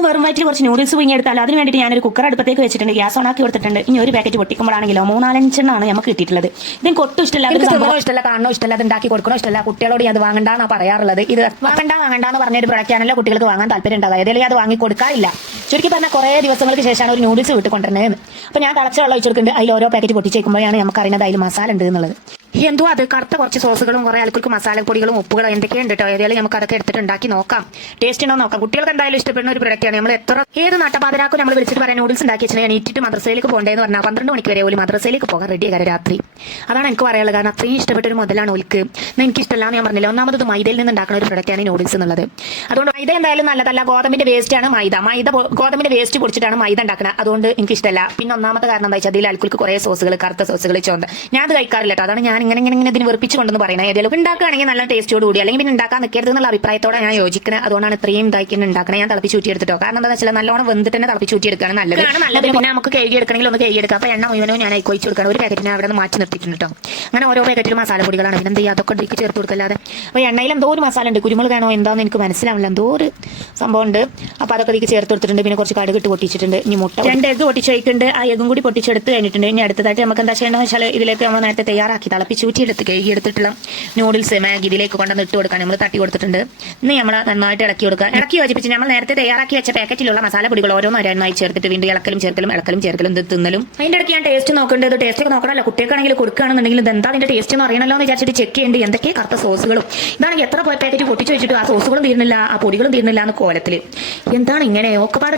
ഇന്ന് വെറും വയറ്റിൽ കുറച്ച് നൂഡിൽസ് പുഴുങ്ങിയെടുത്താലോ അതിന് വേണ്ടിയിട്ട് ഞാനൊരു കുക്കർ അടുപ്പത്തേക്ക് വെച്ചിട്ടുണ്ട്, ഗ്യാസ് ഓണാക്കി കൊടുത്തിട്ടുണ്ട്. ഇനി ഒരു പാക്കറ്റ് പൊട്ടിക്കുമ്പോഴാണെങ്കിലോ 3-4 നമുക്ക് കിട്ടിയിട്ടുള്ളത്. ഇതിന് ഒട്ടും ഇഷ്ടമില്ല, സംഭവം ഇഷ്ടമല്ല, കാണണോ ഇഷ്ടമല്ല, അത് ഉണ്ടാക്കി കൊടുക്കണോ ഇഷ്ടമല്ല. കുട്ടികളോട് അത് വാങ്ങണ്ടാന്നാ പറയാറുള്ളത്. ഇത് വാങ്ങണ്ടെന്ന് പറഞ്ഞൊരു പ്രൊഡക്റ്റാണല്ലോ കുട്ടികൾക്ക് വാങ്ങാൻ താല്പര്യം ഉണ്ടാവുക. ഏതെങ്കിലും അത് വാങ്ങി കൊടുക്കാറില്ല. ചുരുക്കി പറഞ്ഞാൽ കുറേ ദിവസങ്ങൾക്ക് ശേഷമാണ് ഒരു നൂഡിൽസ് വീട്ടിൽ കൊണ്ടുവരുന്നത്. അപ്പോൾ ഞാൻ തിളച്ച വെള്ളം ഒഴിച്ചെടുക്കുന്നുണ്ട്. അതിൽ ഓരോ പാക്കറ്റ് പൊട്ടിച്ചേക്കുമ്പോഴാണ് നമുക്ക് അറിയുന്നത് അതിൽ മസാല ഉണ്ട് എന്നുള്ളത്. എന്തോ അത് കറുത്ത കുറച്ച് സോസുകളും കുറേ ആൾക്കാർക്ക് മസാലപ്പൊടികളും ഉപ്പുകളും എന്തൊക്കെയുണ്ട് കേട്ടോ. ഏതായാലും നമുക്ക് അതൊക്കെ എടുത്തിട്ട് ഉണ്ടാക്കി നോക്കാം, ടേസ്റ്റ് ഉണ്ടോ നോക്കാം. കുട്ടികൾക്ക് എന്തായാലും ഇഷ്ടപ്പെടുന്ന ഒരു പ്രൊഡക്റ്റാണ്. നമ്മൾ ഏത് നട്ടപാതിരാക്കും നമ്മൾ വിളിച്ചിട്ട് പറയാൻ നൂഡിൽസ് ഉണ്ടാക്കി വെച്ചാൽ ഞാൻ ഈറ്റിട്ട് മദ്രസയിലേക്ക് പോകേണ്ടതെന്ന് പറഞ്ഞാൽ 12 മണിക്ക് വരെ ഒരു മദ്രസയിലേക്ക് പോകാൻ റെഡി ആകാൻ രാത്രി. അതാണ് എനിക്ക് പറയാനുള്ളത്. കാരണം അത്രയും ഇഷ്ടപ്പെട്ട ഒരു മുതലാണ് ഒലിക്ക്. എനിക്ക് ഇഷ്ടമല്ലാന്ന് ഞാൻ പറഞ്ഞില്ല. ഒന്നാമത് മൈദയിൽ നിന്ന് ഉണ്ടാക്കുന്ന ഒരു പ്രൊഡക്റ്റാണ് നൂഡിൽസ് എന്നുള്ളത്. അതുകൊണ്ട് മൈദ എന്തായാലും നല്ലതല്ല. ഗോതമ്പിന്റെ വേസ്റ്റ് ആണ് മൈദ. ഗോതമ്പിന്റെ വേസ്റ്റ് പൊടിച്ചിട്ടാണ് മൈദ ഉണ്ടാക്കുന്നത്. അതുകൊണ്ട് എനിക്ക് ഇഷ്ടമല്ല. പിന്നെ ഒന്നാമത്തെ കാരണം എന്താ വെച്ചാൽ അതിൽ ആൾക്കാർക്ക് കുറേ സോസുകൾ, കറുത്ത സോസുകൾ ചോന്ത. ഞാൻ അത് കഴിക്കാറില്ല കേട്ടോ. അതാണ് ഞാൻ ഇങ്ങനെ ഇതിന് വെറുപ്പിച്ചുകൊണ്ടെന്ന് പറയുന്നത്. ഏതെങ്കിലും ഉണ്ടാക്കുകയാണെങ്കിൽ നല്ല ടേസ്റ്റോട് കൂടി, അല്ലെങ്കിൽ പിന്നെ ഉണ്ടാക്കാൻ നിൽക്കരുത് എന്നുള്ള അഭിപ്രായത്തോടെ ഞാൻ യോജിക്കുന്നത്. അതുകൊണ്ടാണ് ഇത്രയും ഇതാക്കി ഉണ്ടാക്കണം. ഞാൻ തിളപ്പിച്ചൂറ്റി എടുത്തിട്ടോ. കാരണം എന്താ വെച്ചാൽ നല്ലോണം വെന്തിട്ട് തന്നെ തിളപ്പിച്ചൂറ്റി എടുക്കുകയാണ് നല്ലത്. പിന്നെ നമുക്ക് കഴുകി എടുക്കണമെങ്കിൽ ഒന്ന് കഴുകി എടുക്കാം. അപ്പോൾ എണ്ണ മുഴുവനോ ഞാൻ ഒഴിച്ചു കൊടുക്കണം. ഒരു പാക്കറ്റിനെ അവിടെ നിന്ന് മാറ്റി നിർത്തിയിട്ടുണ്ട് കേട്ടോ. അങ്ങനെ ഓരോ പാക്കറ്റിൽ മസാലപ്പൊടികളാണ്. പിന്നെ എന്ത് ചെയ്യുക, അതൊക്കെ ഇതിലേക്ക് ചേർത്ത് കൊടുക്കല്ലാതെ. അപ്പോൾ എണ്ണയിൽ എന്തോ ഒരു മസാല ഉണ്ട്, കുരുമുളകാണോ എന്താണെന്ന് എനിക്ക് മനസ്സിലാവില്ല. എന്തോ ഒരു സംഭവം ഉണ്ട്. അപ്പോൾ അതൊക്കെ ഇതിലേക്ക് ചേർത്ത് കൊടുത്തിട്ടുണ്ട്. പിന്നെ കുറച്ച് കടുക് ഇട്ട് പൊട്ടിച്ചിട്ടുണ്ട്. ഇനി മുട്ട 2 എഗ്ഗ് പൊട്ടിച്ചൊഴിക്കുന്നുണ്ട്. ആ എഗ്ഗും കൂടി പൊട്ടിച്ചെടുത്ത് കഴിഞ്ഞിട്ടുണ്ട്. ഇനി അടുത്തതായിട്ട് നമുക്ക് എന്താ ചെയ്യേണ്ടതെന്ന് വെച്ചാൽ ഇതിലേക്ക് നമ്മൾ നേരത്തെ തയ്യാറാക്കി തിളപ്പിച്ചൂറ്റി കഴുകി എടുത്തിട്ടുള്ള നൂഡിൽസ് മാഗി ഇതിലേക്ക് കൊണ്ടുവന്ന് ഇട്ട് കൊടുക്കാൻ നമ്മൾ തട്ടി കൊടുത്തിട്ടുണ്ട്. ഇനി നമ്മൾ നന്നായിട്ട് ഇളക്കി കൊടുക്കുക. ഇളക്കി യോജിപ്പിച്ച് നമ്മൾ നേരത്തെ തയ്യാറാക്കി വെച്ച പാക്കറ്റിലുള്ള മസാലപ്പൊടികൾ ഓരോന്നായി ചേർത്തിട്ട് വീണ്ടും ഇളക്കലും ചേർക്കലും തിന്നലും. അതിന്റെ ഇടയ്ക്ക് ഞാൻ ടേസ്റ്റ് നോക്കേണ്ടത്. ടേസ്റ്റ് ഒക്കെ നോക്കണമല്ലോ, കുട്ടികൾക്കാണെങ്കിൽ കൊടുക്കുകയാണെന്നുണ്ടെങ്കിൽ ഇത് എന്താ അതിന്റെ ടേസ്റ്റ് എന്ന് അറിയണമല്ലോ എന്ന് വിചാരിച്ചിട്ട് ചെക്ക് ചെയ്യേണ്ടത്. എന്തൊക്കെ കറുത്ത സോസുകളും. ഇതാണെങ്കിൽ എത്ര പാക്കറ്റ് പൊട്ടിച്ച് വെച്ചിട്ട് ആ സോസുകളും തീർന്നില്ല, ആ പൊടികളും തീർന്നില്ല എന്ന് കോലത്തിൽ. എന്താണ് ഇങ്ങനെ ഒക്കെപ്പാട്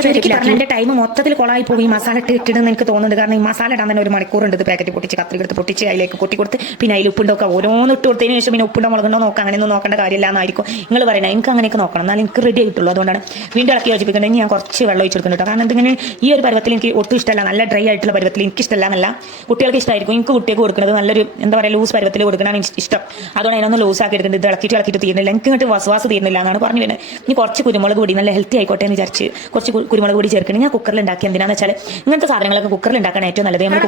എന്റെ ടൈം മൊത്തത്തിൽ കൊളായി പോയി. മസാല ഇട്ടിടുന്ന് എനിക്ക് തോന്നുന്നുണ്ട്. കാരണം ഈ മസാല ഇടാൻ തന്നെ ഒരു മണിക്കൂറുണ്ട്. പാക്കറ്റ് പൊട്ടിച്ച് കത്തിരിക്കെടുത്ത് പൊട്ടിച്ച് അതിലേക്ക് കൊടുത്ത് പിന്നെ അതിൽ ഉപ്പുണ്ടൊക്കെ ഓരോന്ന് ഇട്ട് കൊടുത്തതിന് ശേഷം പിന്നെ ഉപ്പുണ്ടോ മുളകുണ്ടോ നോക്കാം. അങ്ങനെയൊന്നും നോക്കേണ്ട കാര്യമില്ല എന്നായിരിക്കും നിങ്ങൾ പറയുന്നത്. എനിക്ക് അങ്ങനെയൊക്കെ നോക്കണം, എന്നാലും എനിക്ക് റെഡി ആയിട്ടുള്ളൂ. അതുകൊണ്ടാണ് വീണ്ടും ഇളക്കി യോജിപ്പിക്കേണ്ടത്. ഞാൻ കുറച്ച് വെള്ളം ഒഴിച്ച് കൊടുക്കുന്നുണ്ട്. കാരണം എന്തെങ്കിലും ഈ ഒരു പരുവത്തിൽ എനിക്ക് ഒട്ടും ഇഷ്ടമല്ല. നല്ല ഡ്രൈ ആയിട്ടുള്ള പരുവത്തിൽ എനിക്ക് ഇഷ്ടമല്ല എന്നല്ല, കുട്ടികൾക്ക് ഇഷ്ടമായിരിക്കും. എനിക്ക് കുട്ടികൾക്ക് കൊടുക്കുന്നത് നല്ലൊരു എന്താ പറയുക ലൂസ് പരുവത്തിൽ കൊടുക്കണം ഇഷ്ടം. അതുകൊണ്ട് അതിനൊന്ന് ലൂസ് ആക്കി എടുക്കുന്നത്. ഇത് ഇളക്കിയിട്ട് തീരുന്നില്ല, എനിക്ക് ഇങ്ങോട്ട് വസ്വാസ് തീരുന്നില്ല എന്നാണ് പറഞ്ഞു വരുന്നത്. ഇനി കുറച്ച് കുരുമുളക് പൊടി നല്ല ഹെൽത്തി ആയിക്കോട്ടെ എന്ന് വിചാരിച്ച് കുറച്ച് കുരുമുളക് പൊടി ചേർക്കണം. ഞാൻ കുക്കറിൽ ഉണ്ടാക്കി. എന്തിനാണെന്ന് വെച്ചാൽ ഇങ്ങനത്തെ സാധനങ്ങളൊക്കെ കുക്കറിൽ ഉണ്ടാക്കാൻ ഏറ്റവും നല്ലത്. നമ്മൾ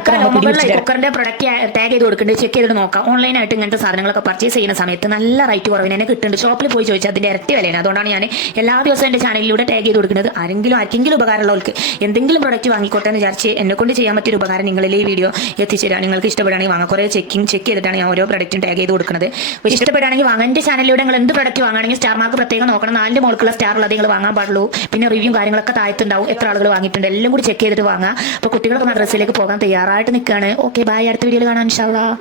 കുക്കറിന്റെ പ്രൊഡക്റ്റ് ടാഗ് ചെയ്ത് കൊടുക്കേണ്ടത് ചെക്ക് ചെയ്ത് നോക്കാം. ഓൺലൈനായിട്ട് ഇങ്ങനത്തെ സാധനങ്ങളൊക്കെ പർച്ചേസ് ചെയ്യുന്ന സമയത്ത് നല്ല റേറ്റ് കുറവിന് തന്നെ കിട്ടുന്നുണ്ട്. ഷോപ്പിൽ പോയി ചോദിച്ചാൽ അതിന്റെ ഇരട്ടി വിലയാണ്. അതുകൊണ്ടാണ് ഞാൻ എല്ലാ ദിവസവും എൻ്റെ ചാനലിലൂടെ ടാഗ് ചെയ്ത് കൊടുക്കുന്നത്. ആർക്കെങ്കിലും ഉപകാരമുള്ളവർക്ക് എന്തെങ്കിലും പ്രൊഡക്റ്റ് വാങ്ങിക്കോട്ടെ എന്ന് വിചാരിച്ച് എന്നെക്കൊണ്ട് ചെയ്യാൻ പറ്റിയൊരു ഉപകാരം നിങ്ങളിൽ ഈ വീഡിയോ എത്തിച്ചേരാം. നിങ്ങൾക്ക് ഇഷ്ടപ്പെടുകയാണെങ്കിൽ വാങ്ങാം. കുറേ ചെക്ക് ചെയ്തിട്ടാണ് ഞാൻ ഓരോ പ്രൊഡക്റ്റും ടാഗ് ചെയ്ത് കൊടുക്കുന്നത്. ഇഷ്ടപ്പെടുകയാണെങ്കിൽ വാങ്ങാൻ. എൻ്റെ ചാനലിലൂടെ നിങ്ങൾ എന്ത് പ്രൊഡക്റ്റ് വാങ്ങുകയാണെങ്കിൽ സ്റ്റാർ മാർക്ക് പ്രത്യേകം നോക്കണം. 4 മുകൾക്കുള്ള സ്റ്റാർ ഉള്ളത് നിങ്ങൾ വാങ്ങാൻ പാടുള്ളൂ. പിന്നെ റിവ്യൂ കാര്യങ്ങളൊക്കെ താഴത്തുണ്ടാവും. എത്ര ആളുകൾ വാങ്ങിയിട്ടുണ്ട് എല്ലാം കൂടി ചെക്ക് ചെയ്തിട്ട് വാങ്ങാം. അപ്പോൾ കുട്ടികളൊക്കെ മദ്രസയിലേക്ക് പോകാൻ തയ്യാറായിട്ട് നിൽക്കുകയാണ്. Okay, bye. അടുത്ത വീഡിയോയിൽ കാണാം ഇൻഷാ അല്ലാഹ്.